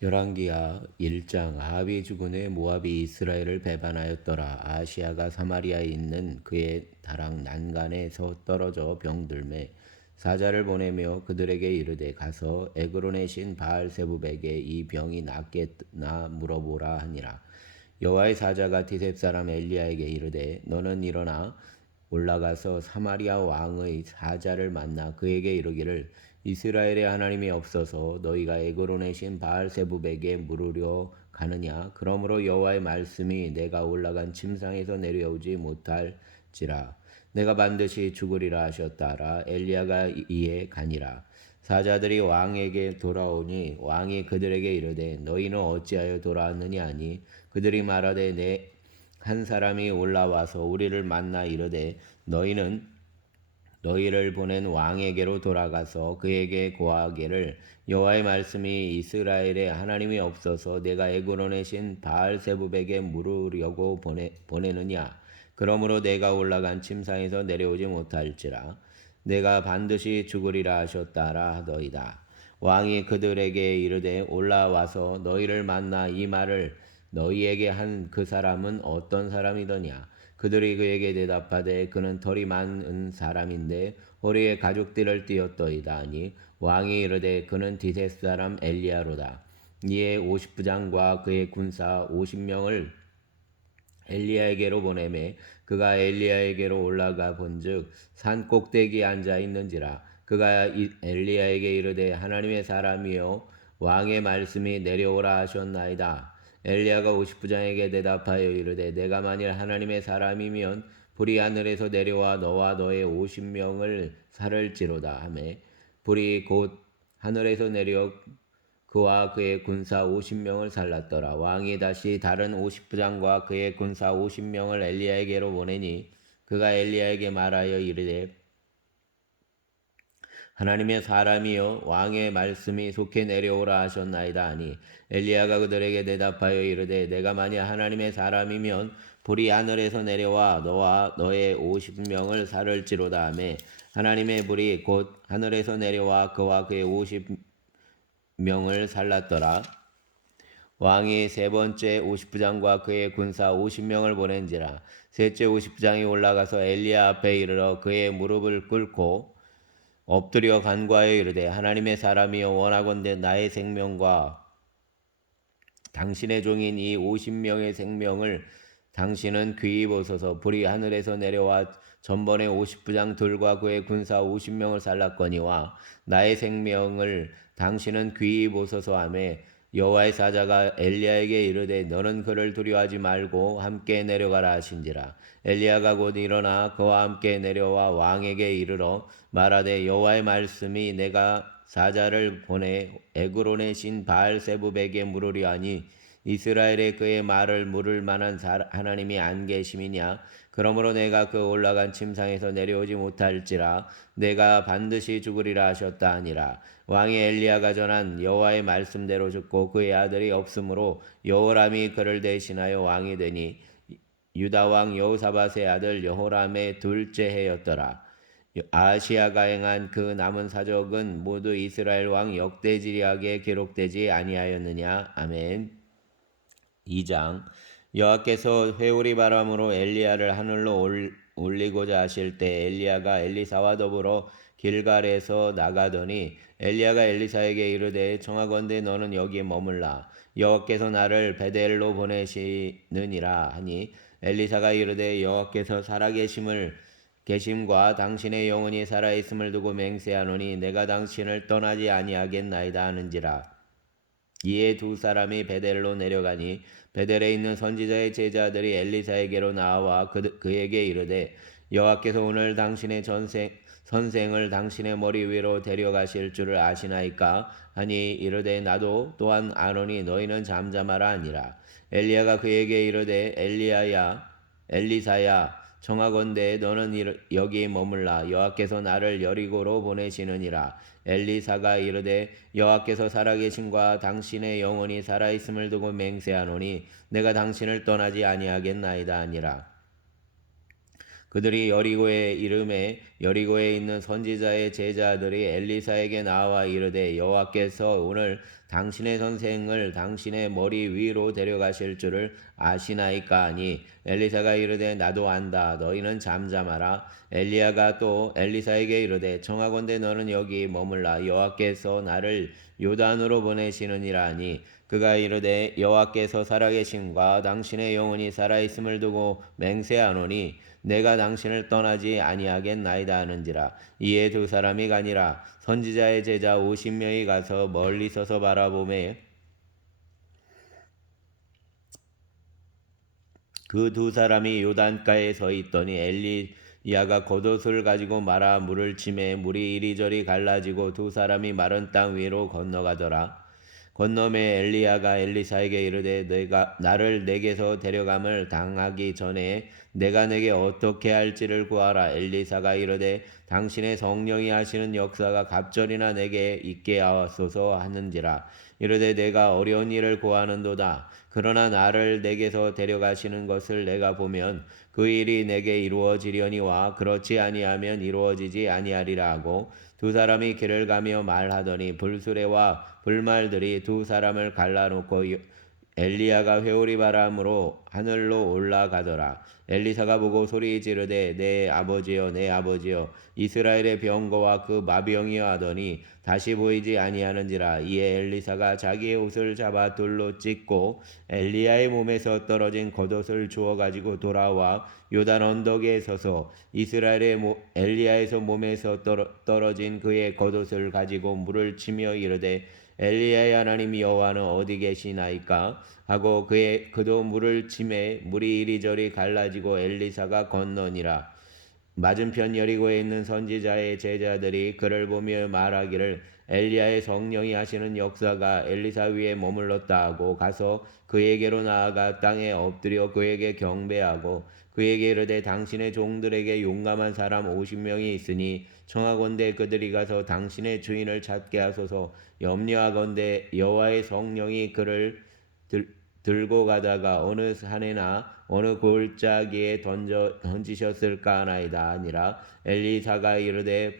열왕기하 1장. 아합이 죽은 후에 모압이 이스라엘을 배반하였더라. 아하시아가 사마리아에 있는 그의 다락 난간에서 떨어져 병들매 사자를 보내며 그들에게 이르되 가서 에그론의 신 바알세부백에 이 병이 낫겠나 물어보라 하니라. 여호와의 사자가 디셉 사람 엘리야에게 이르되 너는 일어나 올라가서 사마리아 왕의 사자를 만나 그에게 이르기를 이스라엘의 하나님이 없어서 너희가 에그론의 신 바알세부백에 물으려 가느냐. 그러므로 여호와의 말씀이 내가 올라간 침상에서 내려오지 못할지라. 내가 반드시 죽으리라 하셨다라. 엘리야가 이에 가니라. 사자들이 왕에게 돌아오니 왕이 그들에게 이르되 너희는 어찌하여 돌아왔느냐 하니 그들이 말하되 내 한 사람이 올라와서 우리를 만나 이르되 너희는 너희를 보낸 왕에게로 돌아가서 그에게 고하기를 여호와의 말씀이 이스라엘에 하나님이 없어서 내가 에그론의 신 바알세부백에 물으려고 보내느냐. 그러므로 내가 올라간 침상에서 내려오지 못할지라. 내가 반드시 죽으리라 하셨다라 하더이다. 왕이 그들에게 이르되 올라와서 너희를 만나 이 말을 너희에게 한 그 사람은 어떤 사람이더냐. 그들이 그에게 대답하되 그는 털이 많은 사람인데 허리에 가죽띠를 띠었더이다 하니 왕이 이르되 그는 디셋 사람 엘리야로다. 이에 50부장과 그의 군사 50명을 엘리야에게로 보내매 그가 엘리야에게로 올라가 본즉 산 꼭대기에 앉아 있는지라. 그가 엘리야에게 이르되 하나님의 사람이여 왕의 말씀이 내려오라 하셨나이다. 엘리야가 50부장에게 대답하여 이르되 내가 만일 하나님의 사람이면 불이 하늘에서 내려와 너와 너의 50명을 살을지로다 하매 불이 곧 하늘에서 내려 그와 그의 군사 50명을 살랐더라. 왕이 다시 다른 50부장과 그의 군사 50명을 엘리야에게로 보내니 그가 엘리야에게 말하여 이르되 하나님의 사람이여 왕의 말씀이 속히 내려오라 하셨나이다 하니 엘리야가 그들에게 대답하여 이르되 내가 만일 하나님의 사람이면 불이 하늘에서 내려와 너와 너의 50명을 살을지로다 하매 하나님의 불이 곧 하늘에서 내려와 그와 그의 50명을 살랐더라. 왕이 세 번째 50부장과 그의 군사 50명을 보낸지라. 셋째 50부장이 올라가서 엘리야 앞에 이르러 그의 무릎을 꿇고 엎드려 간구하여 이르되 하나님의 사람이여 원하건대 나의 생명과 당신의 종인 이 50명의 생명을 당신은 귀히 보소서. 불이 하늘에서 내려와 전번에 50부장 둘과 그의 군사 50명을 살랐거니와 나의 생명을 당신은 귀히 보소서 하며 여호와의 사자가 엘리야에게 이르되 너는 그를 두려워하지 말고 함께 내려가라 하신지라. 엘리야가 곧 일어나 그와 함께 내려와 왕에게 이르러 말하되 여호와의 말씀이 내가 사자를 보내 에그론의 신 바알세부백에 물으려 하니 이스라엘에 그의 말을 물을 만한 하나님이 안 계심이냐. 그러므로 내가 그 올라간 침상에서 내려오지 못할지라. 내가 반드시 죽으리라 하셨다 하니라. 왕이 엘리야가 전한 여호와의 말씀대로 죽고 그의 아들이 없으므로 여호람이 그를 대신하여 왕이 되니 유다 왕 여호사밧의 아들 여호람의 둘째 해였더라. 아시아가 행한 그 남은 사적은 모두 이스라엘 왕 역대지략에 기록되지 아니하였느냐. 아멘. 2장. 여호와께서 회오리 바람으로 엘리야를 하늘로 올리고자 하실 때 엘리야가 엘리사와 더불어 길갈에서 나가더니 엘리야가 엘리사에게 이르되 청하건대 너는 여기 머물라. 여호와께서 나를 베델로 보내시느니라 하니 엘리사가 이르되 여호와께서 계심과 당신의 영혼이 살아있음을 두고 맹세하노니 내가 당신을 떠나지 아니하겠나이다 하는지라. 이에 두 사람이 베델로 내려가니 베델에 있는 선지자의 제자들이 엘리사에게로 나와 그에게 이르되 여호와께서 오늘 당신의 선생을 당신의 머리 위로 데려가실 줄을 아시나이까 하니 이르되 나도 또한 아노니 너희는 잠잠하라 하니라. 엘리야가 그에게 이르되 엘리사야 청하건대 너는 여기 머물라. 여호와께서 나를 여리고로 보내시느니라. 엘리사가 이르되 여호와께서 살아계심과 당신의 영혼이 살아있음을 두고 맹세하노니 내가 당신을 떠나지 아니하겠나이다 하니라. 그들이 여리고에 이름에 여리고에 있는 선지자의 제자들이 엘리사에게 나와 이르되 여호와께서 오늘 당신의 선생을 당신의 머리 위로 데려가실 줄을 아시나이까 하니 엘리사가 이르되 나도 안다. 너희는 잠잠하라. 엘리야가 또 엘리사에게 이르되 청하건대 너는 여기 머물라. 여호와께서 나를 요단으로 보내시느니라 하니 그가 이르되 여호와께서 살아계심과 당신의 영혼이 살아있음을 두고 맹세하노니 내가 당신을 떠나지 아니하겠나이다 하는지라. 이에 두 사람이 가니라. 선지자의 제자 50명이 가서 멀리 서서 바라보매 그 두 사람이 요단가에 서 있더니 엘리야가 겉옷을 가지고 말아 물을 치매 물이 이리저리 갈라지고 두 사람이 마른 땅 위로 건너가더라. 건너매 엘리야가 엘리사에게 이르되 내가 나를 내게서 데려감을 당하기 전에 내가 내게 어떻게 할지를 구하라. 엘리사가 이르되 당신의 성령이 하시는 역사가 갑절이나 내게 있게 하소서 하는지라. 이르되 내가 어려운 일을 구하는도다. 그러나 나를 내게서 데려가시는 것을 내가 보면 그 일이 내게 이루어지려니와 그렇지 아니하면 이루어지지 아니하리라 하고 두 사람이 길을 가며 말하더니 불수레와 불말들이 두 사람을 갈라놓고 엘리야가 회오리 바람으로 하늘로 올라가더라. 엘리사가 보고 소리 지르되 내 아버지여 내 아버지여 이스라엘의 병거와 그 마병이여 하더니 다시 보이지 아니하는지라. 이에 엘리사가 자기의 옷을 잡아 돌로 찢고 엘리야의 몸에서 떨어진 겉옷을 주워 가지고 돌아와 요단 언덕에 서서 이스라엘의 엘리야에서 몸에서 떨어진 그의 겉옷을 가지고 물을 치며 이르되 엘리야의 하나님 여호와는 어디 계시나이까 하고 그도 물을 치매 물이 이리저리 갈라지고 엘리사가 건너니라. 맞은편 여리고에 있는 선지자의 제자들이 그를 보며 말하기를 엘리야의 성령이 하시는 역사가 엘리사 위에 머물렀다 하고 가서 그에게로 나아가 땅에 엎드려 그에게 경배하고 그에게 이르되 당신의 종들에게 용감한 사람 50명이 있으니 청하건대 그들이 가서 당신의 주인을 찾게 하소서. 염려하건대 여호와의 성령이 그를 들고 가다가 어느 산에나 어느 골짜기에 던지셨을까 하나이다 아니라. 엘리사가 이르되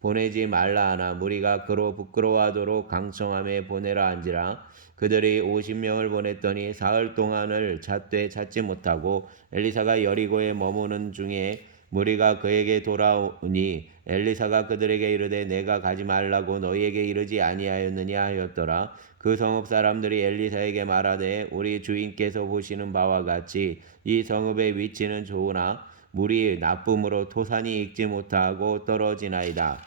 보내지 말라 하나 무리가 그로 부끄러워하도록 강청함에 보내라 한지라. 그들이 50명을 보냈더니 사흘 동안을 찾지 못하고 엘리사가 여리고에 머무는 중에 무리가 그에게 돌아오니 엘리사가 그들에게 이르되 내가 가지 말라고 너희에게 이르지 아니하였느냐 하였더라. 그 성읍 사람들이 엘리사에게 말하되 우리 주인께서 보시는 바와 같이 이 성읍의 위치는 좋으나 물이 나쁨으로 토산이 익지 못하고 떨어지나이다.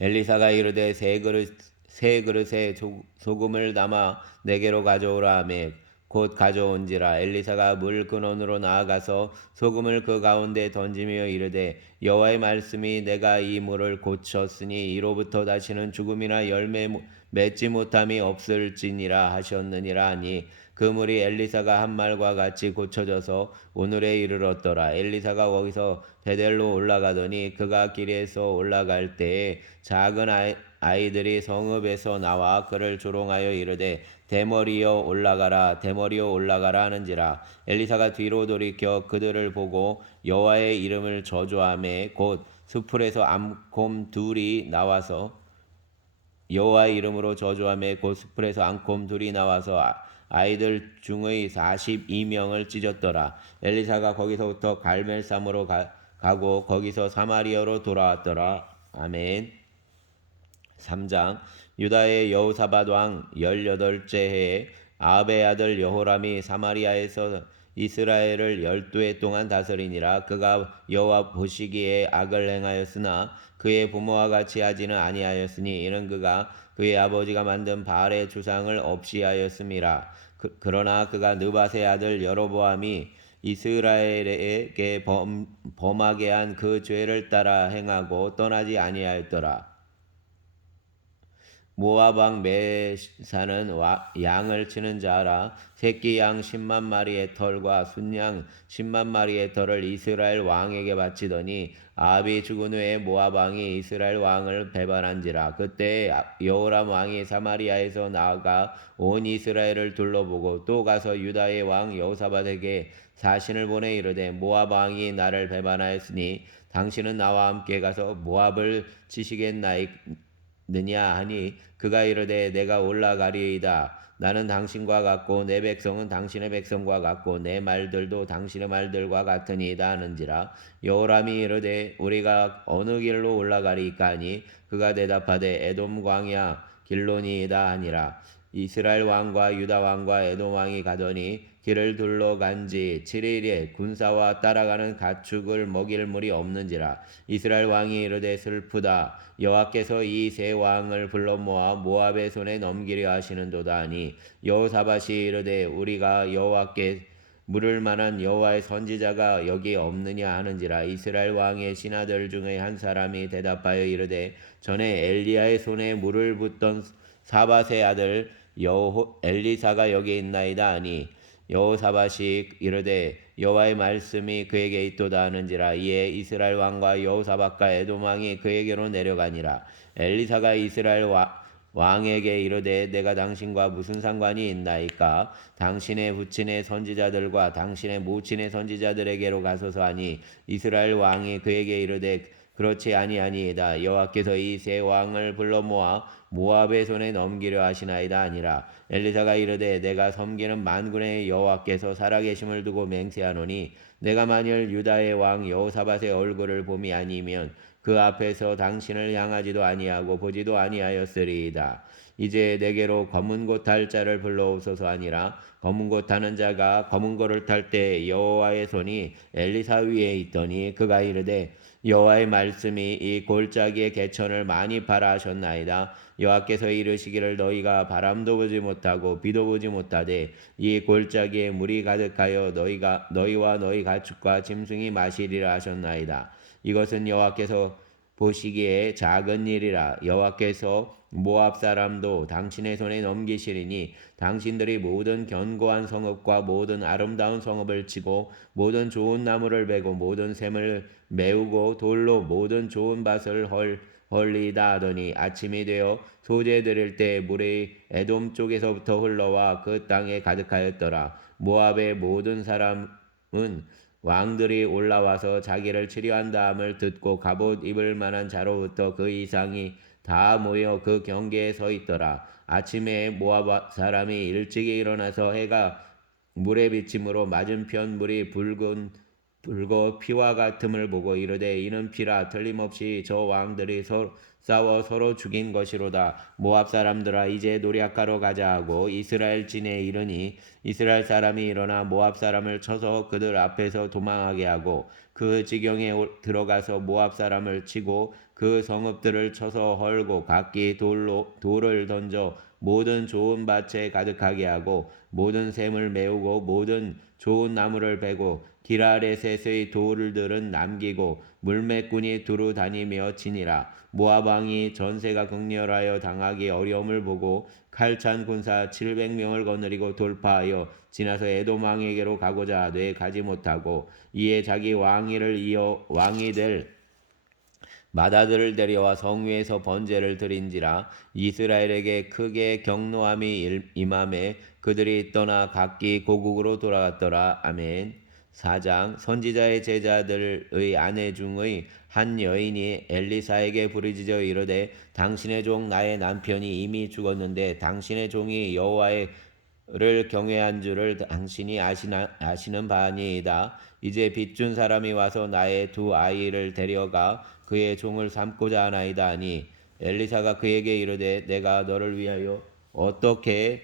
엘리사가 이르되 세 그릇에 소금을 담아 내게로 가져오라 하매 곧 가져온지라. 엘리사가 물 근원으로 나아가서 소금을 그 가운데 던지며 이르되 여호와의 말씀이 내가 이 물을 고쳤으니 이로부터 다시는 죽음이나 열매 맺지 못함이 없을지니라 하셨느니라 하니 그 물이 엘리사가 한 말과 같이 고쳐져서 오늘에 이르렀더라. 엘리사가 거기서 베델로 올라가더니 그가 길에서 올라갈 때에 작은 아이들이 성읍에서 나와 그를 조롱하여 이르되 대머리여 올라가라 대머리여 올라가라 하는지라. 엘리사가 뒤로 돌이켜 그들을 보고 여호와의 이름을 저주하매 곧 수풀에서 암곰 둘이 나와서 여호와의 이름으로 저주하매 곧 수풀에서 암곰 둘이 나와서 아이들 중의 42명을 찢었더라. 엘리사가 거기서부터 갈멜삼으로 가고 거기서 사마리아로 돌아왔더라. 아멘. 3장. 유다의 여호사밧 왕 18째 해에 아합의 아들 여호람이 사마리아에서 이스라엘을 12해 동안 다스리니라. 그가 여호와 보시기에 악을 행하였으나 그의 부모와 같이 하지는 아니하였으니 이는 그가 그의 아버지가 만든 바알의 주상을 없이 하였음이라. 그러나 그가 느밧의 아들 여로보암이 이스라엘에게 범하게 한 그 죄를 따라 행하고 떠나지 아니하였더라. 모압 왕 메사는 양을 치는 자라. 새끼 양 10만 마리의 털과 순양 10만 마리의 털을 이스라엘 왕에게 바치더니 아합이 죽은 후에 모압 왕이 이스라엘 왕을 배반한지라. 그때 여호람 왕이 사마리아에서 나아가 온 이스라엘을 둘러보고 또 가서 유다의 왕 여호사밧에게 사신을 보내 이르되 모압 왕이 나를 배반하였으니 당신은 나와 함께 가서 모압을 치시겠나이까 느냐 하니 그가 이르되 내가 올라가리이다. 나는 당신과 같고 내 백성은 당신의 백성과 같고 내 말들도 당신의 말들과 같으니이다 하는지라. 여호람이 이르되 우리가 어느 길로 올라가리이까 하니 그가 대답하되 에돔 광야 길로니이다 하니라. 이스라엘 왕과 유다 왕과 에돔 왕이 가더니 길을 둘러간지 7일에 군사와 따라가는 가축을 먹일 물이 없는지라. 이스라엘 왕이 이르되 슬프다. 여호와께서 이 세 왕을 불러 모아 모압의 손에 넘기려 하시는도다 하니 여호사밧이 이르되 우리가 여호와께 물을 만한 여호와의 선지자가 여기 없느냐 하는지라. 이스라엘 왕의 신하들 중에 한 사람이 대답하여 이르되 전에 엘리야의 손에 물을 붓던 사밧의 아들 엘리사가 여기 있나이다 하니 여호사밧이 이르되 여호와의 말씀이 그에게 있도다 하는지라. 이에 이스라엘 왕과 여호사밧과 에돔 왕이 그에게로 내려가니라. 엘리사가 이스라엘 왕에게 이르되 내가 당신과 무슨 상관이 있나이까? 당신의 부친의 선지자들과 당신의 모친의 선지자들에게로 가소서 하니 이스라엘 왕이 그에게 이르되 그렇지 아니하니이다. 여호와께서 이 세 왕을 불러 모아 모압의 손에 넘기려 하시나이다 아니라. 엘리사가 이르되 내가 섬기는 만군의 여호와께서 살아계심을 두고 맹세하노니 내가 만일 유다의 왕 여호사밧의 얼굴을 봄이 아니면 그 앞에서 당신을 향하지도 아니하고 보지도 아니하였으리이다. 이제 내게로 검은 고 탈 자를 불러오소서 하니라. 검은 고 타는 자가 검은 고를 탈 때 여호와의 손이 엘리사 위에 있더니 그가 이르되 여호와의 말씀이 이 골짜기의 개천을 많이 파라 하셨나이다. 여호와께서 이르시기를 너희가 바람도 보지 못하고 비도 보지 못하되 이 골짜기에 물이 가득하여 너희와 너희 가축과 짐승이 마시리라 하셨나이다. 이것은 여호와께서 보시기에 작은 일이라. 여호와께서 모압 사람도 당신의 손에 넘기시리니 당신들이 모든 견고한 성읍과 모든 아름다운 성읍을 치고 모든 좋은 나무를 베고 모든 샘을 메우고 돌로 모든 좋은 밭을 헐리다 하더니 아침이 되어 소재 드릴 때 물이 에돔 쪽에서부터 흘러와 그 땅에 가득하였더라. 모압의 모든 사람은 왕들이 올라와서 자기를 치료한 다음을 듣고 갑옷 입을 만한 자로부터 그 이상이 다 모여 그 경계에 서 있더라. 아침에 모압 사람이 일찍이 일어나서 해가 물에 비침으로 맞은편 물이 붉어 피와 같음을 보고 이르되 이는 피라. 틀림없이 저 왕들이 싸워 서로 죽인 것이로다. 모압 사람들아 이제 노략하러 가자 하고 이스라엘 진에 이르니 이스라엘 사람이 일어나 모압 사람을 쳐서 그들 앞에서 도망하게 하고 그 지경에 들어가서 모압 사람을 치고 그 성읍들을 쳐서 헐고 각기 돌을 던져 모든 좋은 밭에 가득하게 하고 모든 샘을 메우고 모든 좋은 나무를 베고 기라레셋의 돌들은 남기고 물매꾼이 두루 다니며 치니라. 모압 왕이 전세가 극렬하여 당하기 어려움을 보고 칼찬 군사 700명을 거느리고 돌파하여 지나서 에돔 왕에게로 가고자 하되 가지 못하고 이에 자기 왕위를 이어 왕이 될 마다들을 데려와 성 위에서 번제를 드린지라. 이스라엘에게 크게 경노함이 임함에 그들이 떠나 각기 고국으로 돌아갔더라. 아멘. 4장. 선지자의 제자들의 아내 중의 한 여인이 엘리사에게 부르짖어 이르되 당신의 종 나의 남편이 이미 죽었는데 당신의 종이 여호와를 경외한 줄을 당신이 아시는 바니이다. 이제 빚준 사람이 와서 나의 두 아이를 데려가 그의 종을 삼고자 하나이다 하니 엘리사가 그에게 이르되 내가 너를 위하여 어떻게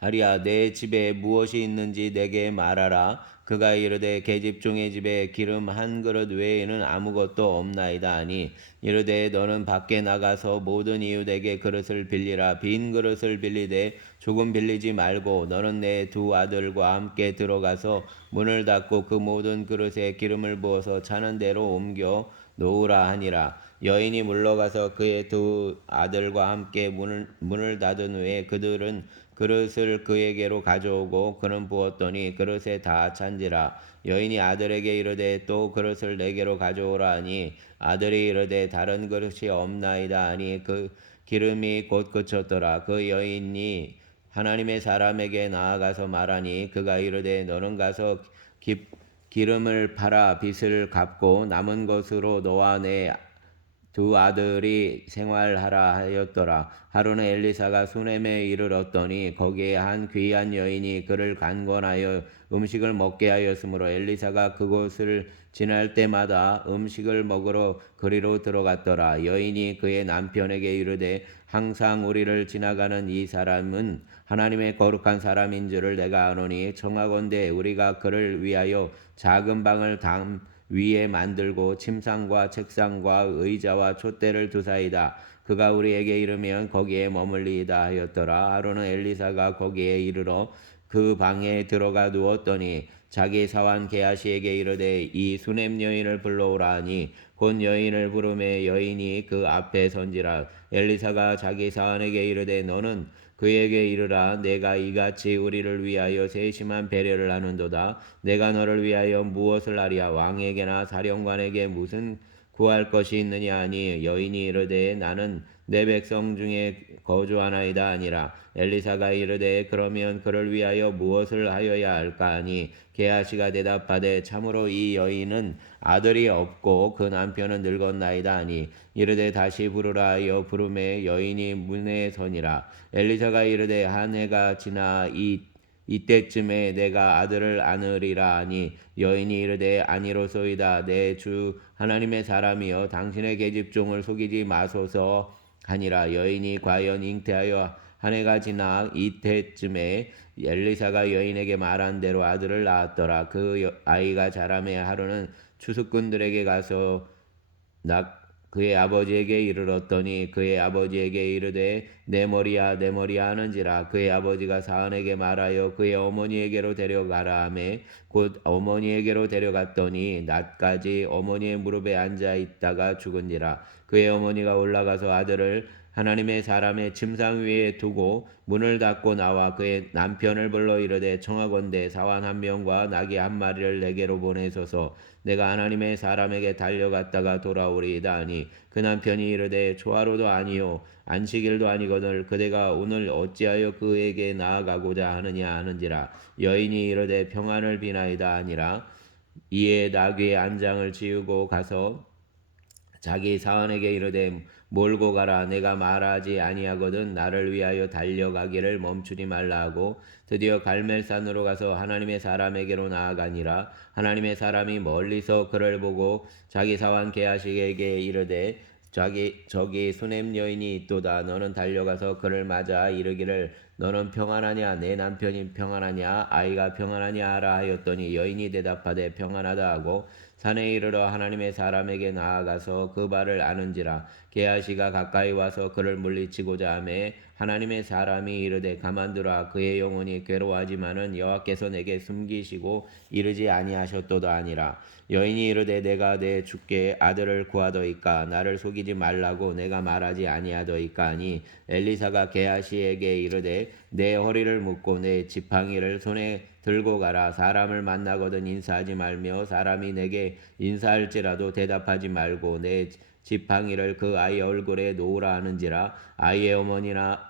하리야. 내 집에 무엇이 있는지 내게 말하라. 그가 이르되 계집종의 집에 기름 한 그릇 외에는 아무것도 없나이다 하니 이르되 너는 밖에 나가서 모든 이웃에게 그릇을 빌리라. 빈 그릇을 빌리되 조금 빌리지 말고 너는 내 두 아들과 함께 들어가서 문을 닫고 그 모든 그릇에 기름을 부어서 차는 대로 옮겨 놓으라 하니라. 여인이 물러가서 그의 두 아들과 함께 문을 닫은 후에 그들은 그릇을 그에게로 가져오고 그는 부었더니 그릇에 다 찬지라. 여인이 아들에게 이르되 또 그릇을 내게로 가져오라 하니 아들이 이르되 다른 그릇이 없나이다 하니 그 기름이 곧 그쳤더라. 그 여인이 하나님의 사람에게 나아가서 말하니 그가 이르되 너는 가서 기름을 팔아 빚을 갚고 남은 것으로 너와 내 두 아들이 생활하라 하였더라. 하루는 엘리사가 수넴에 이르렀더니 거기에 한 귀한 여인이 그를 간권하여 음식을 먹게 하였으므로 엘리사가 그곳을 지날 때마다 음식을 먹으러 그리로 들어갔더라. 여인이 그의 남편에게 이르되 항상 우리를 지나가는 이 사람은 하나님의 거룩한 사람인 줄을 내가 아노니 청하건대 우리가 그를 위하여 작은 방을 담 위에 만들고 침상과 책상과 의자와 촛대를 두사이다. 그가 우리에게 이르면 거기에 머물리이다 하였더라. 하루는 엘리사가 거기에 이르러 그 방에 들어가 누웠더니 자기 사환 게하시에게 이르되 이 수넴 여인을 불러오라 하니 곧 여인을 부르매 여인이 그 앞에 선지라. 엘리사가 자기 사환에게 이르되 너는 그에게 이르라. 내가 이같이 우리를 위하여 세심한 배려를 하는도다. 내가 너를 위하여 무엇을 하랴. 왕에게나 사령관에게 무슨 구할 것이 있느냐 하니 여인이 이르되 나는 내 백성 중에 거주하나이다 아니라. 엘리사가 이르되 그러면 그를 위하여 무엇을 하여야 할까 하니 게하시가 대답하되 참으로 이 여인은 아들이 없고 그 남편은 늙었나이다 하니 이르되 다시 부르라 하여 부르매 여인이 문에 서니라. 엘리사가 이르되 한 해가 지나 이때쯤에 내가 아들을 안으리라 하니 여인이 이르되 아니로소이다. 내 주 하나님의 사람이여 당신의 계집종을 속이지 마소서 하니라. 여인이 과연 잉태하여 한 해가 지나 이때쯤에 엘리사가 여인에게 말한 대로 아들을 낳았더라. 그 아이가 자라매 하루는 추수꾼들에게 가서 그의 아버지에게 이르렀더니 그의 아버지에게 이르되 내 머리야 내 머리야 하는지라. 그의 아버지가 사안에게 말하여 그의 어머니에게로 데려가라 하매 곧 어머니에게로 데려갔더니 낮까지 어머니의 무릎에 앉아 있다가 죽은지라. 그의 어머니가 올라가서 아들을 하나님의 사람의 침상 위에 두고 문을 닫고 나와 그의 남편을 불러 이르되 청하건대 사환 한 명과 나귀 한 마리를 내게로 보내소서. 내가 하나님의 사람에게 달려갔다가 돌아오리이다 하니 그 남편이 이르되 초하루도 아니요 안식일도 아니거늘 그대가 오늘 어찌하여 그에게 나아가고자 하느냐 하는지라. 여인이 이르되 평안을 비나이다 하니라. 이에 나귀의 안장을 지우고 가서 자기 사환에게 이르되 몰고 가라. 내가 말하지 아니하거든 나를 위하여 달려가기를 멈추지 말라 하고 드디어 갈멜산으로 가서 하나님의 사람에게로 나아가니라. 하나님의 사람이 멀리서 그를 보고 자기 사환 게하시에게 이르되 저기 수넴 여인이 있도다. 너는 달려가서 그를 맞아 이르기를 너는 평안하냐 내 남편이 평안하냐 아이가 평안하냐 하라 하였더니 여인이 대답하되 평안하다 하고 산에 이르러 하나님의 사람에게 나아가서 그 발을 아는지라. 게하시가 가까이 와서 그를 물리치고자 하매 하나님의 사람이 이르되 가만두라. 그의 영혼이 괴로워하지만은 여호와께서 내게 숨기시고 이르지 아니하셨도다 하니라. 여인이 이르되 내가 내 주께 아들을 구하더이까 나를 속이지 말라고 내가 말하지 아니하더이까 하니 엘리사가 게하시에게 이르되 내 허리를 묶고 내 지팡이를 손에 들고 가라. 사람을 만나거든 인사하지 말며 사람이 내게 인사할지라도 대답하지 말고 내 지팡이를 그 아이 얼굴에 놓으라 하는지라. 아이의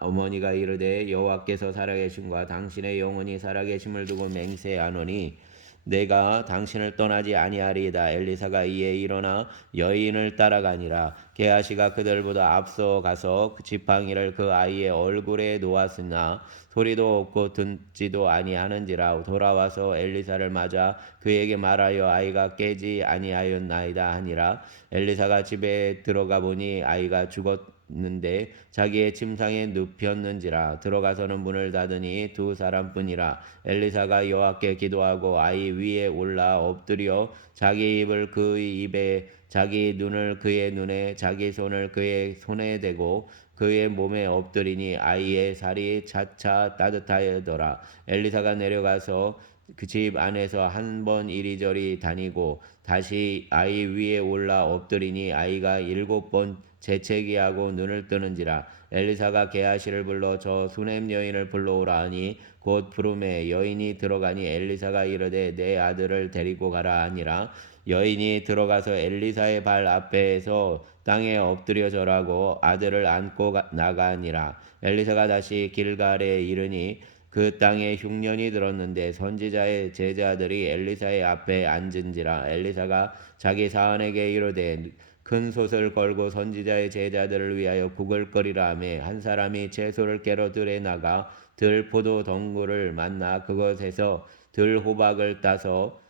어머니가 이르되 여호와께서 살아계심과 당신의 영혼이 살아계심을 두고 맹세하노니 내가 당신을 떠나지 아니하리이다. 엘리사가 이에 일어나 여인을 따라가니라. 게하시가 그들보다 앞서 가서 그 지팡이를 그 아이의 얼굴에 놓았으나 소리도 없고 듣지도 아니하는지라. 돌아와서 엘리사를 맞아 그에게 말하여 아이가 깨지 아니하였나이다 하니라. 엘리사가 집에 들어가 보니 아이가 죽었는데 자기의 침상에 눕혔는지라. 들어가서는 문을 닫으니 두 사람뿐이라. 엘리사가 여호와께 기도하고 아이 위에 올라 엎드려 자기 입을 그의 입에 자기 눈을 그의 눈에 자기 손을 그의 손에 대고 그의 몸에 엎드리니 아이의 살이 차차 따뜻하더라. 엘리사가 내려가서 그 집 안에서 한 번 이리저리 다니고 다시 아이 위에 올라 엎드리니 아이가 7번 재채기하고 눈을 뜨는지라. 엘리사가 게하시를 불러 저 수넴 여인을 불러오라 하니 곧 부르매 여인이 들어가니 엘리사가 이르되 내 아들을 데리고 가라 하니라. 여인이 들어가서 엘리사의 발 앞에서 땅에 엎드려 절하고 아들을 안고 나가니라. 엘리사가 다시 길갈에 이르니 그 땅에 흉년이 들었는데 선지자의 제자들이 엘리사의 앞에 앉은지라. 엘리사가 자기 사환에게 이르되 큰 솥을 걸고 선지자의 제자들을 위하여 국을 끓이라 하매 한 사람이 채소를 깨러 들에 나가 들 포도 덩굴을 만나 그것에서 들 호박을 따서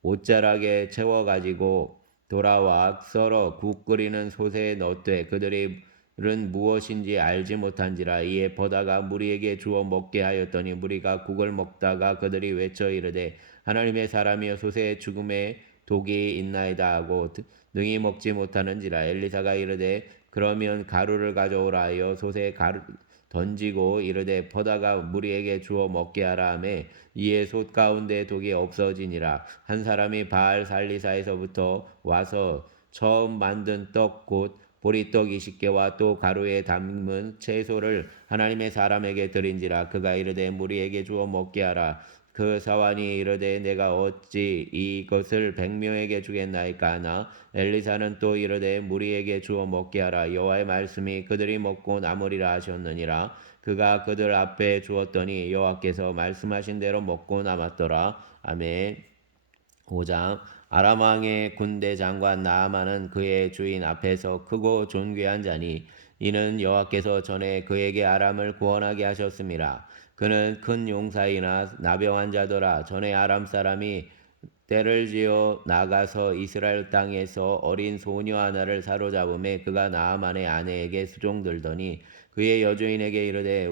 옷자락에 채워 가지고 돌아와 썰어 국 끓이는 솥에 넣되 그들은 무엇인지 알지 못한지라. 이에 버다가 무리에게 주어 먹게 하였더니 무리가 국을 먹다가 그들이 외쳐 이르되 하나님의 사람이여 솥에 죽음의 독이 있나이다 하고 능히 먹지 못하는지라. 엘리사가 이르되 그러면 가루를 가져오라 하여 솥에 가루 던지고 이르되 퍼다가 무리에게 주어 먹게 하라 하매 이에 솥 가운데 독이 없어지니라. 한 사람이 바알 살리사에서부터 와서 처음 만든 떡 곧 보리떡 20개와 또 가루에 담은 채소를 하나님의 사람에게 드린지라. 그가 이르되 무리에게 주어 먹게 하라. 그 사환이 이르되 내가 어찌 이것을 100명에게 주겠나이까 하나 엘리사는 또 이르되 무리에게 주어 먹게 하라. 여호와의 말씀이 그들이 먹고 남으리라 하셨느니라. 그가 그들 앞에 주었더니 여호와께서 말씀하신 대로 먹고 남았더라. 아멘. 5장. 아람 왕의 군대 장관 나아만은 그의 주인 앞에서 크고 존귀한 자니 이는 여호와께서 전에 그에게 아람을 구원하게 하셨음이라. 그는 큰 용사이나 나병한 자더라. 전에 아람 사람이 떼를 지어 나가서 이스라엘 땅에서 어린 소녀 하나를 사로잡음에 그가 나아만의 아내에게 수종들더니 그의 여주인에게 이르되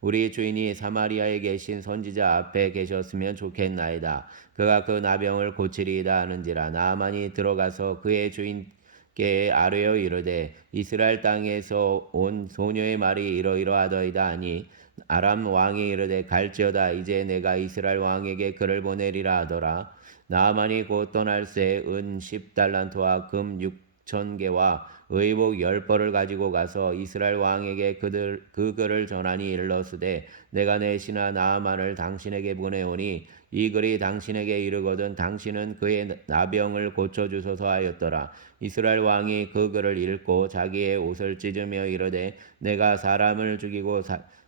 우리 주인이 사마리아에 계신 선지자 앞에 계셨으면 좋겠나이다. 그가 그 나병을 고치리이다 하는지라. 나아만이 들어가서 그의 주인께 아뢰어 이르되 이스라엘 땅에서 온 소녀의 말이 이러이러하더이다 하니 아람 왕이 이르되 갈지어다. 이제 내가 이스라엘 왕에게 그를 보내리라 하더라. 나아만이 곧 떠날새 은 10달란트와 금 6,000개와 의복 10벌을 가지고 가서 이스라엘 왕에게 그 글을 전하니 일러스되 내가 내 신하 나아만을 당신에게 보내오니 이 글이 당신에게 이르거든 당신은 그의 나병을 고쳐주소서 하였더라. 이스라엘 왕이 그 글을 읽고 자기의 옷을 찢으며 이르되 내가 사람을 죽이고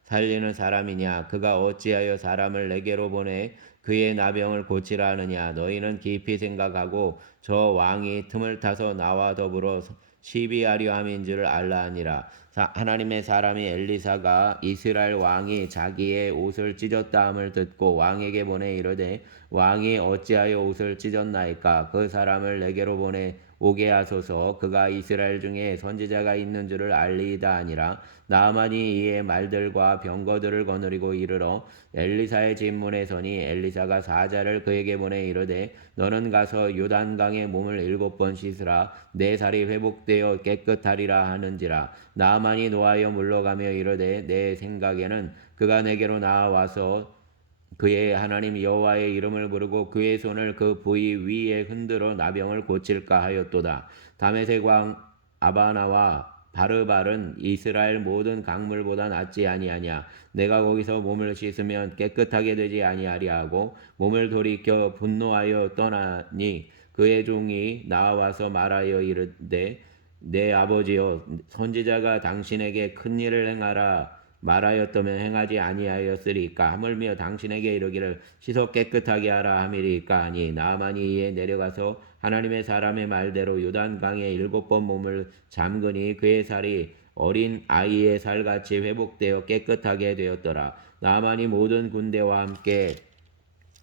살리는 사람이냐? 그가 어찌하여 사람을 내게로 보내 그의 나병을 고치라 하느냐? 너희는 깊이 생각하고 저 왕이 틈을 타서 나와 더불어 시비하려 함인 줄 알라 하니라. 하나님의 사람이 엘리사가 이스라엘 왕이 자기의 옷을 찢었다 함을 듣고 왕에게 보내 이르되 왕이 어찌하여 옷을 찢었나이까? 그 사람을 내게로 보내 오게 하소서. 그가 이스라엘 중에 선지자가 있는 줄을 알리이다 하니라. 나아만이 이에 말들과 병거들을 거느리고 이르러 엘리사의 집 문에 서니 엘리사가 사자를 그에게 보내 이르되 너는 가서 요단강에 몸을 7번 씻으라. 내 살이 회복되어 깨끗하리라 하는지라. 나아만이 노하여 물러가며 이르되 내 생각에는 그가 내게로 나와서 그의 하나님 여호와의 이름을 부르고 그의 손을 그 부위 위에 흔들어 나병을 고칠까 하였도다. 다메섹 왕 아바나와 바르발은 이스라엘 모든 강물보다 낫지 아니하냐. 내가 거기서 몸을 씻으면 깨끗하게 되지 아니하리 하고 몸을 돌이켜 분노하여 떠나니 그의 종이 나와서 말하여 이르되 내 아버지여 선지자가 당신에게 큰 일을 행하라 말하였다면 행하지 아니하였으리까. 하물며 당신에게 이르기를 씻어 깨끗하게 하라 함이리까 하니 나아만이 이에 내려가서 하나님의 사람의 말대로 요단강에 7번 몸을 잠그니 그의 살이 어린 아이의 살같이 회복되어 깨끗하게 되었더라. 나아만이 모든 군대와 함께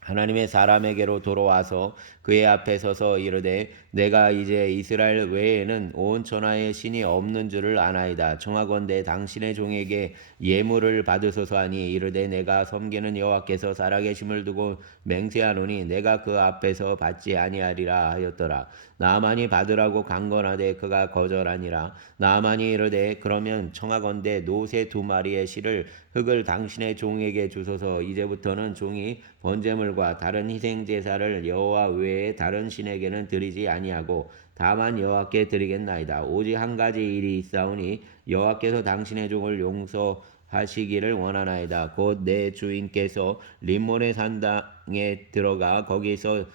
하나님의 사람에게로 돌아와서 그의 앞에 서서 이르되 내가 이제 이스라엘 외에는 온 천하에 신이 없는 줄을 아나이다. 청하건대 당신의 종에게 예물을 받으소서 하니 이르되 내가 섬기는 여호와께서 살아계심을 두고 맹세하노니 내가 그 앞에서 받지 아니하리라 하였더라. 나아만이 받으라고 강건하되 그가 거절하니라. 나아만이 이르되 그러면 청하건대 노새 2마리의 실을 흙을 당신의 종에게 주소서. 이제부터는 종이 번제물과 다른 희생 제사를 여호와 외에 다른 신에게는 드리지 아니하고 다만 여호와께 드리겠나이다. 오직 한 가지 일이 있사오니 여호와께서 당신의 종을 용서하시기를 원하나이다. 곧 내 주인께서 림몬의 산당에 들어가 거기서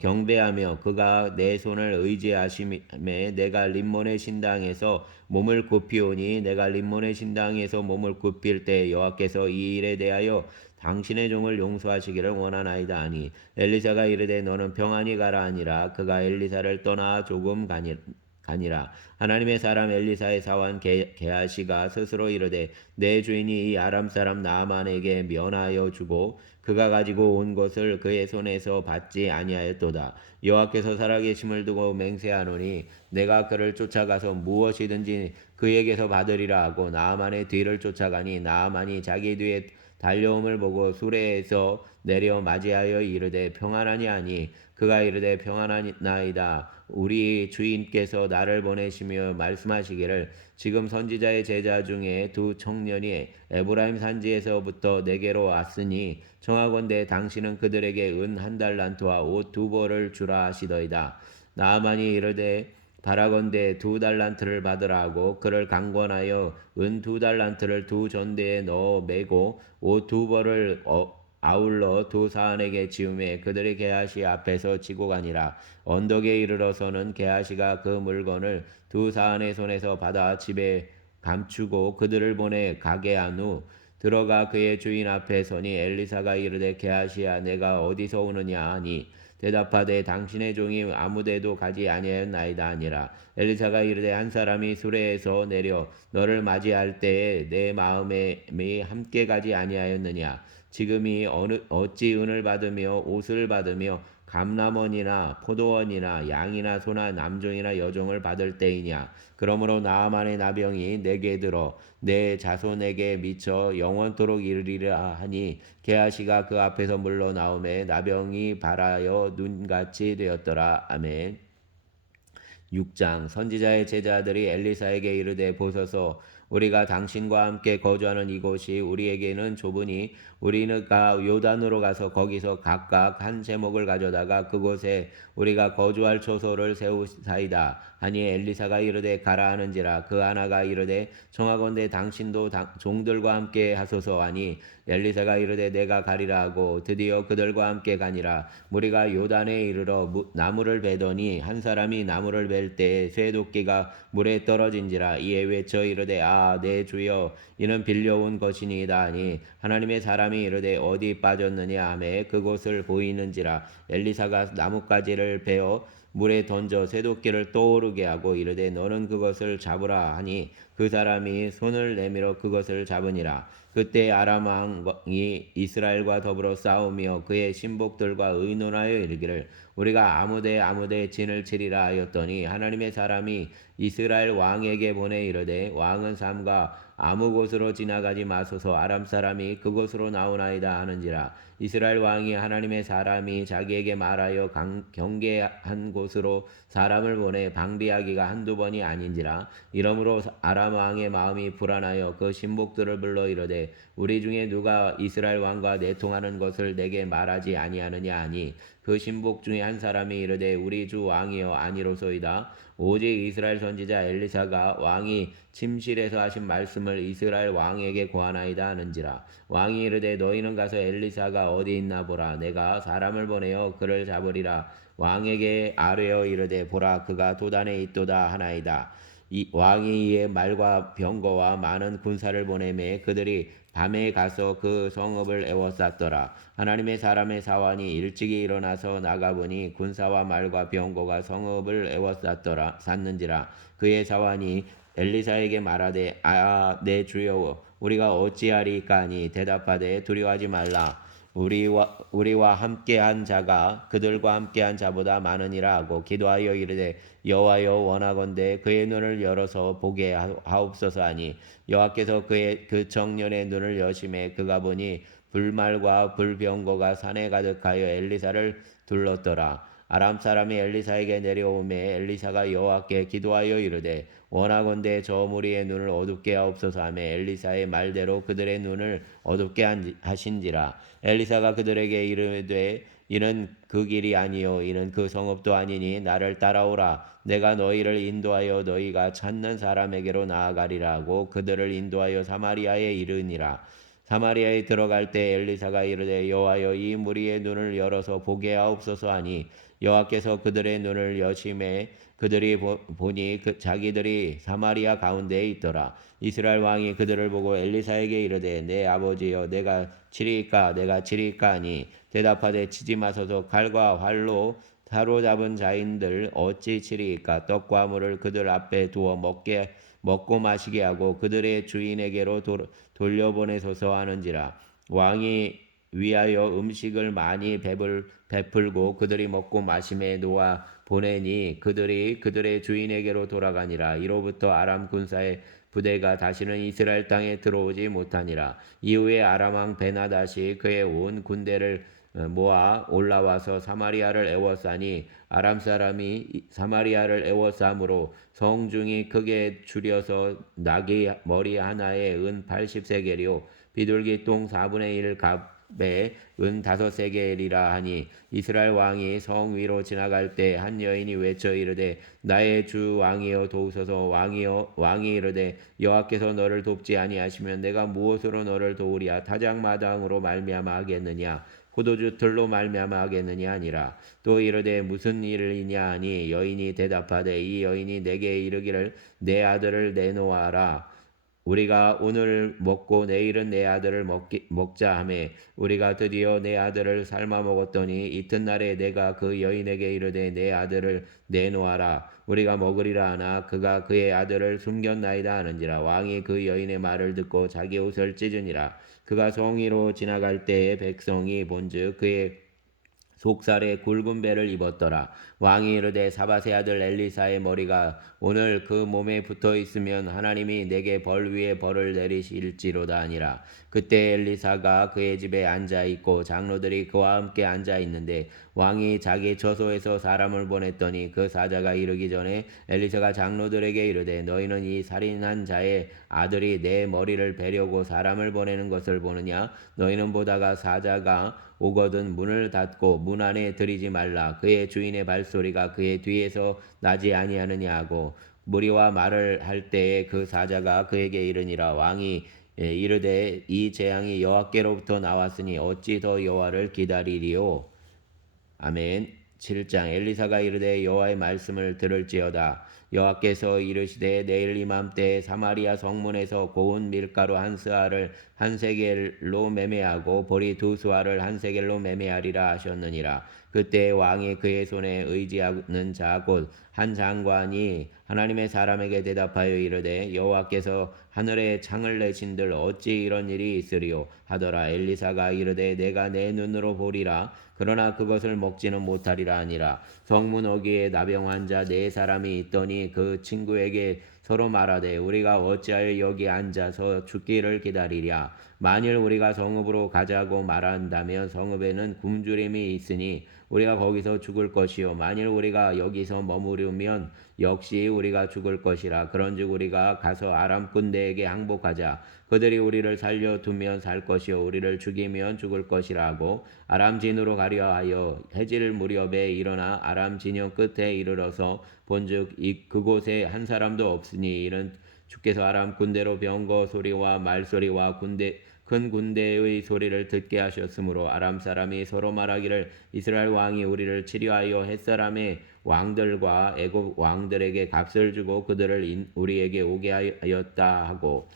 경배하며 그가 내 손을 의지하심에 내가 림몬의 신당에서 몸을 굽히오니 내가 림몬의 신당에서 몸을 굽힐 때 여호와께서 이 일에 대하여 당신의 종을 용서하시기를 원하나이다 하니 엘리사가 이르되 너는 평안히 가라 하니라. 그가 엘리사를 떠나 조금 가니라. 하나님의 사람 엘리사의 사원 게하시가 스스로 이르되 내 주인이 이 아람 사람 나아만에게 면하여 주고 그가 가지고 온 것을 그의 손에서 받지 아니하였도다. 여호와께서 살아계심을 두고 맹세하노니 내가 그를 쫓아가서 무엇이든지 그에게서 받으리라 하고 나아만의 뒤를 쫓아가니 나아만이 자기 뒤에 달려옴을 보고 수레에서 내려 맞이하여 이르되 평안하니 하니 그가 이르되 평안하나이다. 우리 주인께서 나를 보내시며 말씀하시기를 지금 선지자의 제자 중에 두 청년이 에브라임 산지에서부터 내게로 왔으니 청하건대 당신은 그들에게 은 한 달란트와 옷 두 벌을 주라 하시더이다. 나아만이 이르되 바라건대 두 달란트를 받으라 하고 그를 강권하여 은 두 달란트를 두 전대에 넣어 매고 옷 두 벌을 아울러 두 사안에게 지우매 그들이 게하시 앞에서 지고 가니라. 언덕에 이르러서는 게하시가 그 물건을 두 사안의 손에서 받아 집에 감추고 그들을 보내 가게 한 후 들어가 그의 주인 앞에 서니 엘리사가 이르되 게하시야 내가 어디서 오느냐 하니 대답하되 당신의 종이 아무데도 가지 아니하였나이다 하니라. 엘리사가 이르되 한 사람이 수레에서 내려 너를 맞이할 때에 내 마음에 함께 가지 아니하였느냐. 지금이 어찌 은을 받으며 옷을 받으며 감람원이나 포도원이나 양이나 소나 남종이나 여종을 받을 때이냐. 그러므로 나아만의 나병이 내게 들어 내 자손에게 미쳐 영원토록 이르리라 하니 게하시가 그 앞에서 물러나오매 나병이 발하여 눈같이 되었더라. 아멘. 6장 선지자의 제자들이 엘리사에게 이르되 보소서 우리가 당신과 함께 거주하는 이곳이 우리에게는 좁으니 우리는 요단으로 가서 거기서 각각 한 제목을 가져다가 그곳에 우리가 거주할 초소를 세우사이다 하니 엘리사가 이르되 가라 하는지라. 그 하나가 이르되 청하건대 당신도 종들과 함께 하소서 하니 엘리사가 이르되 내가 가리라 하고 드디어 그들과 함께 가니라. 무리가 요단에 이르러 나무를 베더니 한 사람이 나무를 벨 때에 쇠도끼가 물에 떨어진지라. 이에 외쳐 이르되 아 내 주여 이는 빌려온 것이니이다 하니 하나님의 사람이 이르되 어디 빠졌느냐 하매 그곳을 보이는지라. 엘리사가 나뭇가지를 베어 물에 던져 쇠도끼를 떠오르게 하고 이르되 너는 그것을 잡으라 하니 그 사람이 손을 내밀어 그것을 잡으니라. 그때 아람 왕이 이스라엘과 더불어 싸우며 그의 신복들과 의논하여 이르기를 우리가 아무데 진을 치리라 하였더니 하나님의 사람이 이스라엘 왕에게 보내 이르되 왕은 삼가 아무 곳으로 지나가지 마소서 아람 사람이 그곳으로 나오나이다 하는지라. 이스라엘 왕이 하나님의 사람이 자기에게 말하여 경계한 곳으로 사람을 보내 방비하기가 한두 번이 아닌지라. 이러므로 아람 왕의 마음이 불안하여 그 신복들을 불러 이르되 우리 중에 누가 이스라엘 왕과 내통하는 것을 내게 말하지 아니하느냐 하니 그 신복 중에 한 사람이 이르되 우리 주 왕이여 아니로소이다. 오직 이스라엘 선지자 엘리사가 왕이 침실에서 하신 말씀을 이스라엘 왕에게 고하나이다 하는지라. 왕이 이르되 너희는 가서 엘리사가 어디 있나 보라. 내가 사람을 보내어 그를 잡으리라. 왕에게 아뢰어 이르되 보라 그가 도단에 있도다 하나이다. 왕이 이에 말과 병거와 많은 군사를 보내매 그들이 밤에 가서 그 성읍을 에워쌌더라. 하나님의 사람의 사환이 일찍이 일어나서 나가보니 군사와 말과 병거가 성읍을 쌌는지라. 그의 사환이 엘리사에게 말하되 내 주여 우리가 어찌하리까 하니 대답하되 두려워하지 말라. 우리와 함께한 자가 그들과 함께한 자보다 많으니라 하고 기도하여 이르되 여호와여 원하건대 그의 눈을 열어서 보게 하옵소서 하니 여호와께서 그 청년의 눈을 여심해 그가 보니 불말과 불병거가 산에 가득하여 엘리사를 둘렀더라. 아람 사람이 엘리사에게 내려오매 엘리사가 여호와께 기도하여 이르되 원하건대 저 무리의 눈을 어둡게 하옵소서 하며 엘리사의 말대로 그들의 눈을 어둡게 하신지라. 엘리사가 그들에게 이르되 이는 그 길이 아니요 이는 그 성읍도 아니니 나를 따라오라. 내가 너희를 인도하여 너희가 찾는 사람에게로 나아가리라 하고 그들을 인도하여 사마리아에 이르니라. 사마리아에 들어갈 때 엘리사가 이르되 여호와여 이 무리의 눈을 열어서 보게 하옵소서 하니 여호와께서 그들의 눈을 여심해 그들이 보니 자기들이 사마리아 가운데에 있더라. 이스라엘 왕이 그들을 보고 엘리사에게 이르되 내 아버지여 내가 치리까 하니 대답하되 치지 마소서 칼과 활로 사로잡은 자인들 어찌 치리이까 떡과 물을 그들 앞에 두어 먹고 마시게 하고 그들의 주인에게로 돌려보내소서 하는지라. 왕이 위하여 음식을 많이 베풀고 그들이 먹고 마심에 놓아 보내니 그들이 그들의 주인에게로 돌아가니라. 이로부터 아람 군사의 부대가 다시는 이스라엘 땅에 들어오지 못하니라. 이후에 아람 왕 베나다시 그의 온 군대를 모아 올라와서 사마리아를 애워싸니 아람 사람이 사마리아를 애워싸므로 성중이 크게 줄여서 나귀 머리 하나에 은 80세겔이요 비둘기 똥 4분의 1 값에 은 5세겔이라 하니 이스라엘 왕이 성 위로 지나갈 때 한 여인이 외쳐 이르되 나의 주 왕이여 도우소서. 왕이 이르되 여호와께서 너를 돕지 아니하시면 내가 무엇으로 너를 도우랴. 타작마당으로 말미암아 하겠느냐 포도주 틀로 말미암아 하겠느냐 아니라. 또 이르되 무슨 일이냐 하니 여인이 대답하되 이 여인이 내게 이르기를 내 아들을 내놓아라. 우리가 오늘 먹고 내일은 내 아들을 먹자 하매 우리가 드디어 내 아들을 삶아 먹었더니 이튿날에 내가 그 여인에게 이르되 내 아들을 내놓아라. 우리가 먹으리라 하나 그가 그의 아들을 숨겼나이다 하는지라. 왕이 그 여인의 말을 듣고 자기 옷을 찢으니라. 그가 성위로 지나갈 때에 백성이 본즉 그의 속살에 굵은 배를 입었더라. 왕이 이르되 사밧의 아들 엘리사의 머리가 오늘 그 몸에 붙어 있으면 하나님이 내게 벌 위에 벌을 내리실지로다 하니라. 그때 엘리사가 그의 집에 앉아 있고 장로들이 그와 함께 앉아 있는데 왕이 자기 처소에서 사람을 보냈더니 그 사자가 이르기 전에 엘리사가 장로들에게 이르되 너희는 이 살인한 자의 아들이 내 머리를 베려고 사람을 보내는 것을 보느냐. 너희는 보다가 사자가 오거든 문을 닫고 문 안에 들이지 말라. 그의 주인의 발소리가 그의 뒤에서 나지 아니하느냐 하고 무리와 말을 할 때에 그 사자가 그에게 이르니라. 왕이 이르되 이 재앙이 여호와께로부터 나왔으니 어찌 더 여호와를 기다리리요. 아멘. 7장 엘리사가 이르되 여호와의 말씀을 들을지어다. 여호와께서 이르시되 내일 이맘때 사마리아 성문에서 고운 밀가루 한 스아를 한 세겔로 매매하고 보리 두 스아를 한 세겔로 매매하리라 하셨느니라. 그때 왕이 그의 손에 의지하는 자 곧 한 장관이 하나님의 사람에게 대답하여 이르되 여호와께서 하늘에 창을 내신들 어찌 이런 일이 있으리요 하더라. 엘리사가 이르되 내가 내 눈으로 보리라. 그러나 그것을 먹지는 못하리라 하니라. 성문 어귀에 나병 환자 4사람이 있더니 그 친구에게 서로 말하되 우리가 어찌하여 여기 앉아서 죽기를 기다리랴. 만일 우리가 성읍으로 가자고 말한다면 성읍에는 굶주림이 있으니 우리가 거기서 죽을 것이요 만일 우리가 여기서 머무르면 역시 우리가 죽을 것이라. 그런즉 우리가 가서 아람 군대에게 항복하자. 그들이 우리를 살려두면 살 것이요 우리를 죽이면 죽을 것이라 하고 아람 진으로 가려 하여 해질 무렵에 일어나 아람 진영 끝에 이르러서 본즉 그곳에 한 사람도 없으니 이는 주께서 아람 군대로 병거 소리와 말소리와 큰 군대의 소리를 듣게 하셨으므로 아람 사람이 서로 말하기를 이스라엘 왕이 우리를 치려하여 햇사람의 왕들과 애굽 왕들에게 값을 주고 그들을 우리에게 오게 하였다 하고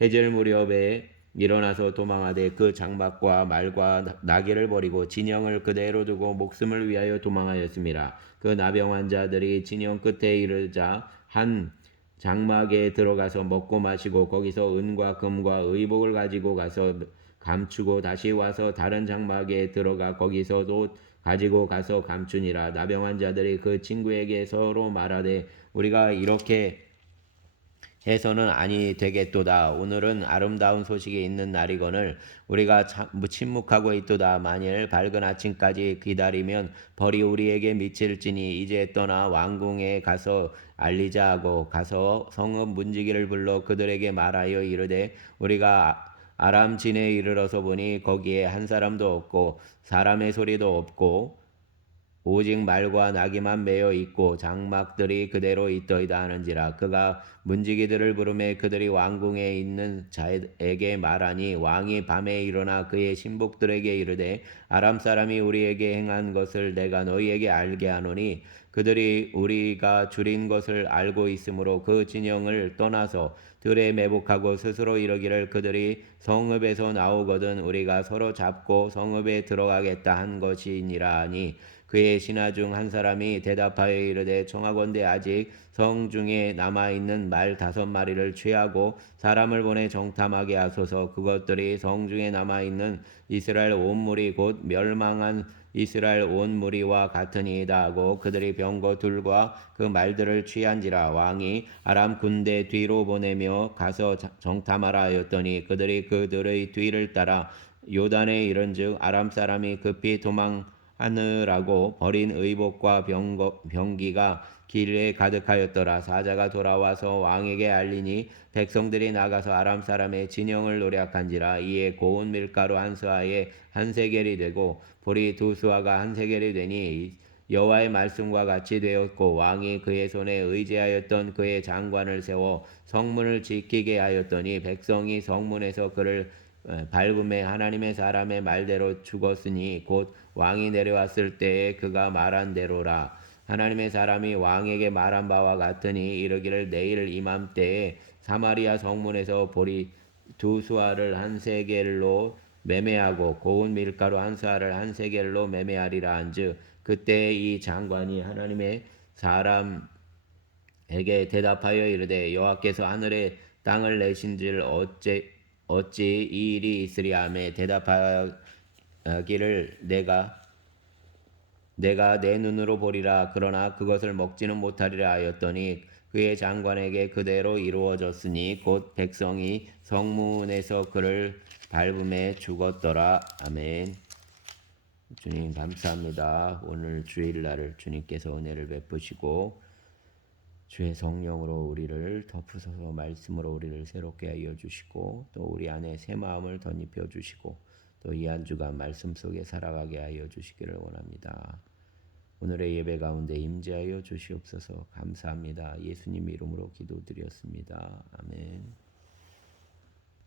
해질 무렵에 일어나서 도망하되 그 장막과 말과 나귀를 버리고 진영을 그대로 두고 목숨을 위하여 도망하였습니다. 그 나병 환자들이 진영 끝에 이르자 한 장막에 들어가서 먹고 마시고 거기서 은과 금과 의복을 가지고 가서 감추고 다시 와서 다른 장막에 들어가 거기서도 가지고 가서 감추니라. 나병 환자들이 그 친구에게 서로 말하되 우리가 이렇게 해서는 아니 되겠도다. 오늘은 아름다운 소식이 있는 날이거늘 우리가 침묵하고 있도다. 만일 밝은 아침까지 기다리면 벌이 우리에게 미칠지니 이제 떠나 왕궁에 가서 알리자 하고 가서 성읍 문지기를 불러 그들에게 말하여 이르되 우리가 아람 진에 이르러서 보니 거기에 한 사람도 없고 사람의 소리도 없고 오직 말과 나귀만 매여 있고 장막들이 그대로 있더이다 하는지라. 그가 문지기들을 부르매 그들이 왕궁에 있는 자에게 말하니 왕이 밤에 일어나 그의 신복들에게 이르되 아람 사람이 우리에게 행한 것을 내가 너희에게 알게 하노니 그들이 우리가 줄인 것을 알고 있으므로 그 진영을 떠나서 들에 매복하고 스스로 이르기를 그들이 성읍에서 나오거든 우리가 서로 잡고 성읍에 들어가겠다 한 것이니라 하니 그의 신하 중 한 사람이 대답하여 이르되 청하건대 아직 성 중에 남아있는 말 5마리를 취하고 사람을 보내 정탐하게 하소서. 그것들이 성 중에 남아있는 이스라엘 온 무리 곧 멸망한 이스라엘 온 무리와 같으니이다 하고 그들이 병거 둘과 그 말들을 취한지라. 왕이 아람 군대 뒤로 보내며 가서 정탐하라 하였더니 그들이 그들의 뒤를 따라 요단에 이른즉 아람 사람이 급히 도망하느라고 버린 의복과 병기가 길에 가득하였더라. 사자가 돌아와서 왕에게 알리니 백성들이 나가서 아람 사람의 진영을 노략한지라. 이에 고운 밀가루 한 수하에 한 세겔이 되고 보리 2수하가 한 세겔이 되니 여호와의 말씀과 같이 되었고 왕이 그의 손에 의지하였던 그의 장관을 세워 성문을 지키게 하였더니 백성이 성문에서 그를 밟음에 하나님의 사람의 말대로 죽었으니 곧 왕이 내려왔을 때에 그가 말한 대로라. 하나님의 사람이 왕에게 말한 바와 같으니 이르기를 내일 이맘때에 사마리아 성문에서 보리 2수아를 한 세겔로 매매하고 고운 밀가루 한 수아를 한 세겔로 매매하리라 한즉 그때 이 장관이 하나님의 사람에게 대답하여 이르되 여호와께서 하늘에 땅을 내신줄 어찌 이 일이 있으리야 하며 대답하기를 내가 내 눈으로 보리라. 그러나 그것을 먹지는 못하리라 하였더니 그의 장관에게 그대로 이루어졌으니 곧 백성이 성문에서 그를 밟음에 죽었더라. 아멘. 주님 감사합니다. 오늘 주일날을 주님께서 은혜를 베푸시고 주의 성령으로 우리를 덮으소서 말씀으로 우리를 새롭게 하여 주시고 또 우리 안에 새 마음을 덧입혀 주시고 또 이 한 주간 말씀 속에 살아가게 하여 주시기를 원합니다. 오늘의 예배 가운데 임재하여 주시옵소서. 감사합니다. 예수님 이름으로 기도드렸습니다. 아멘.